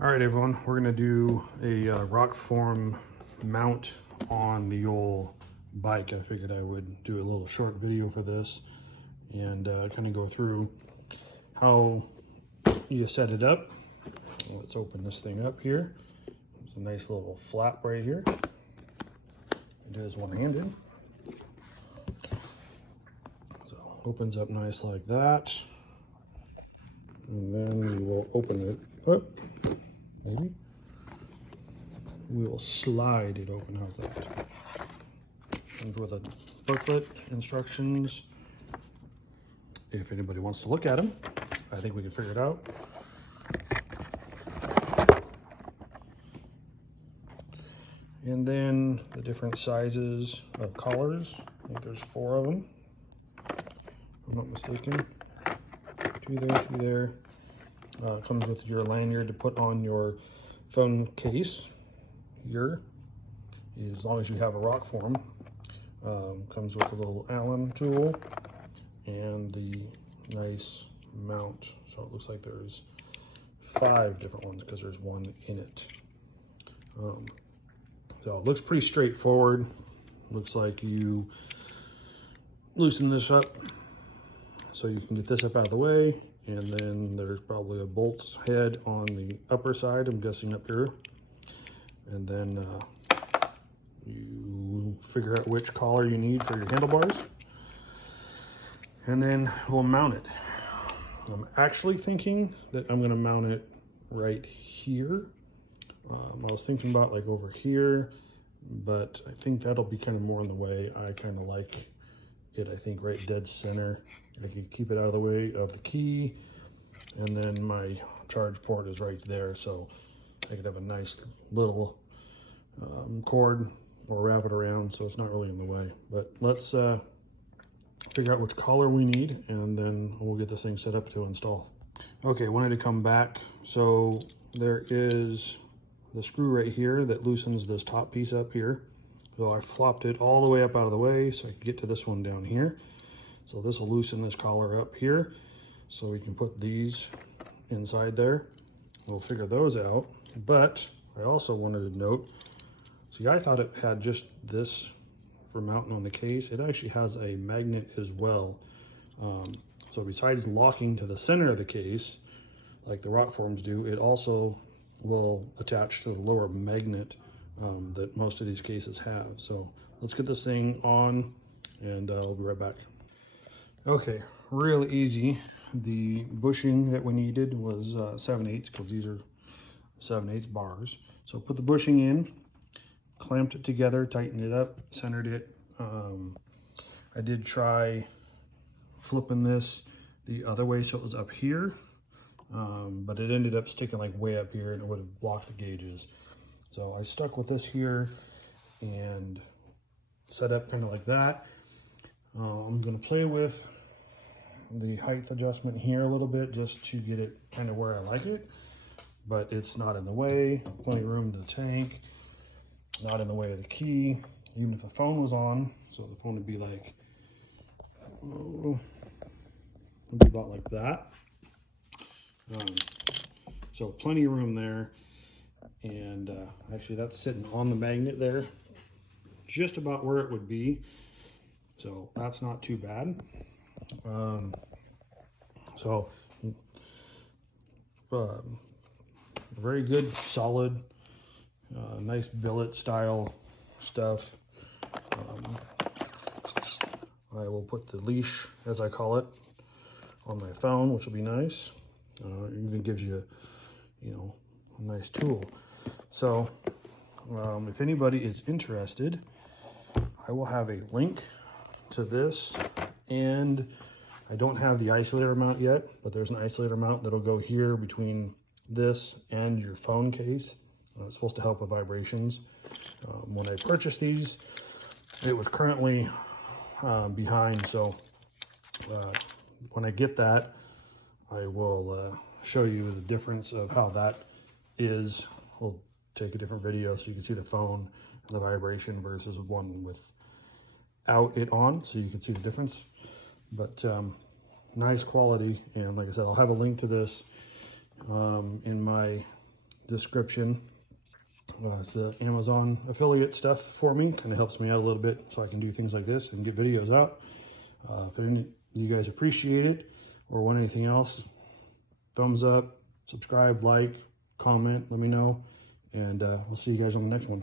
All right, everyone, we're gonna do a RokForm mount on the old bike. I figured I would do a little short video for this and kind of go through how you set it up. Let's open this thing up here. It's a nice little flap right here. It is one-handed. So opens up nice like that. And then we will open it up. Maybe we will slide it open. How's that? And with a booklet, instructions. If anybody wants to look at them, I think we can figure it out. And then the different sizes of collars. I think there's 4 of them, if I'm not mistaken. 2 there, 2 there. Comes with your lanyard to put on your phone case here, as long as you have a RokForm. Comes with a little Allen tool and the nice mount. So it looks like there's 5 different ones because there's 1 in it. So it looks pretty straightforward. Looks like you loosen this up so you can get this up out of the way. And then there's probably a bolt head on the upper side, I'm guessing up here. And then you figure out which collar you need for your handlebars. And then we'll mount it. I'm actually thinking that I'm gonna mount it right here. I was thinking about like over here, but I think that'll be kind of more in the way. I kind of like it, I think, right dead center. I can keep it out of the way of the key, and then my charge port is right there, so I could have a nice little cord or wrap it around so it's not really in the way. But let's figure out which collar we need, and then we'll get this thing set up to install. Okay, wanted to come back. So there is the screw right here that loosens this top piece up here. So I flopped it all the way up out of the way so I could get to this one down here. So this will loosen this collar up here so we can put these inside there. We'll figure those out. But I also wanted to note, see, I thought it had just this for mounting on the case. It actually has a magnet as well. So besides locking to the center of the case, like the RokForms do, it also will attach to the lower magnet that most of these cases have. So let's get this thing on, and I'll be right back. Okay, real easy. The bushing that we needed was 7/8 because these are 7/8 bars. So put the bushing in, clamped it together, tightened it up, centered it. I did try flipping this the other way so it was up here, but it ended up sticking like way up here and it would have blocked the gauges. So I stuck with this here and set up kind of like that. I'm going to play with the height adjustment here a little bit just to get it kind of where I like it, but it's not in the way. Plenty of room to the tank, not in the way of the key. Even if the phone was on, so the phone would be like, oh, it'd be about like that. So plenty of room there. And actually that's sitting on the magnet there, just about where it would be. So that's not too bad. Very good, solid, nice billet style stuff. I will put the leash, as I call it, on my phone, which will be nice. It even gives you, a nice tool. So if anybody is interested, I will have a link to this, and I don't have the isolator mount yet, but there's an isolator mount that'll go here between this and your phone case. It's supposed to help with vibrations. When I purchased these, it was currently behind, so when I get that, I will show you the difference of how that is. We'll take a different video so you can see the phone and the vibration versus one without it on, so you can see the difference. But nice quality, and like I said, I'll have a link to this in my description. It's the Amazon affiliate stuff for me. Kind of helps me out a little bit so I can do things like this and get videos out. If any of you guys appreciate it or want anything else, thumbs up, subscribe, like, comment, let me know, and we'll see you guys on the next one.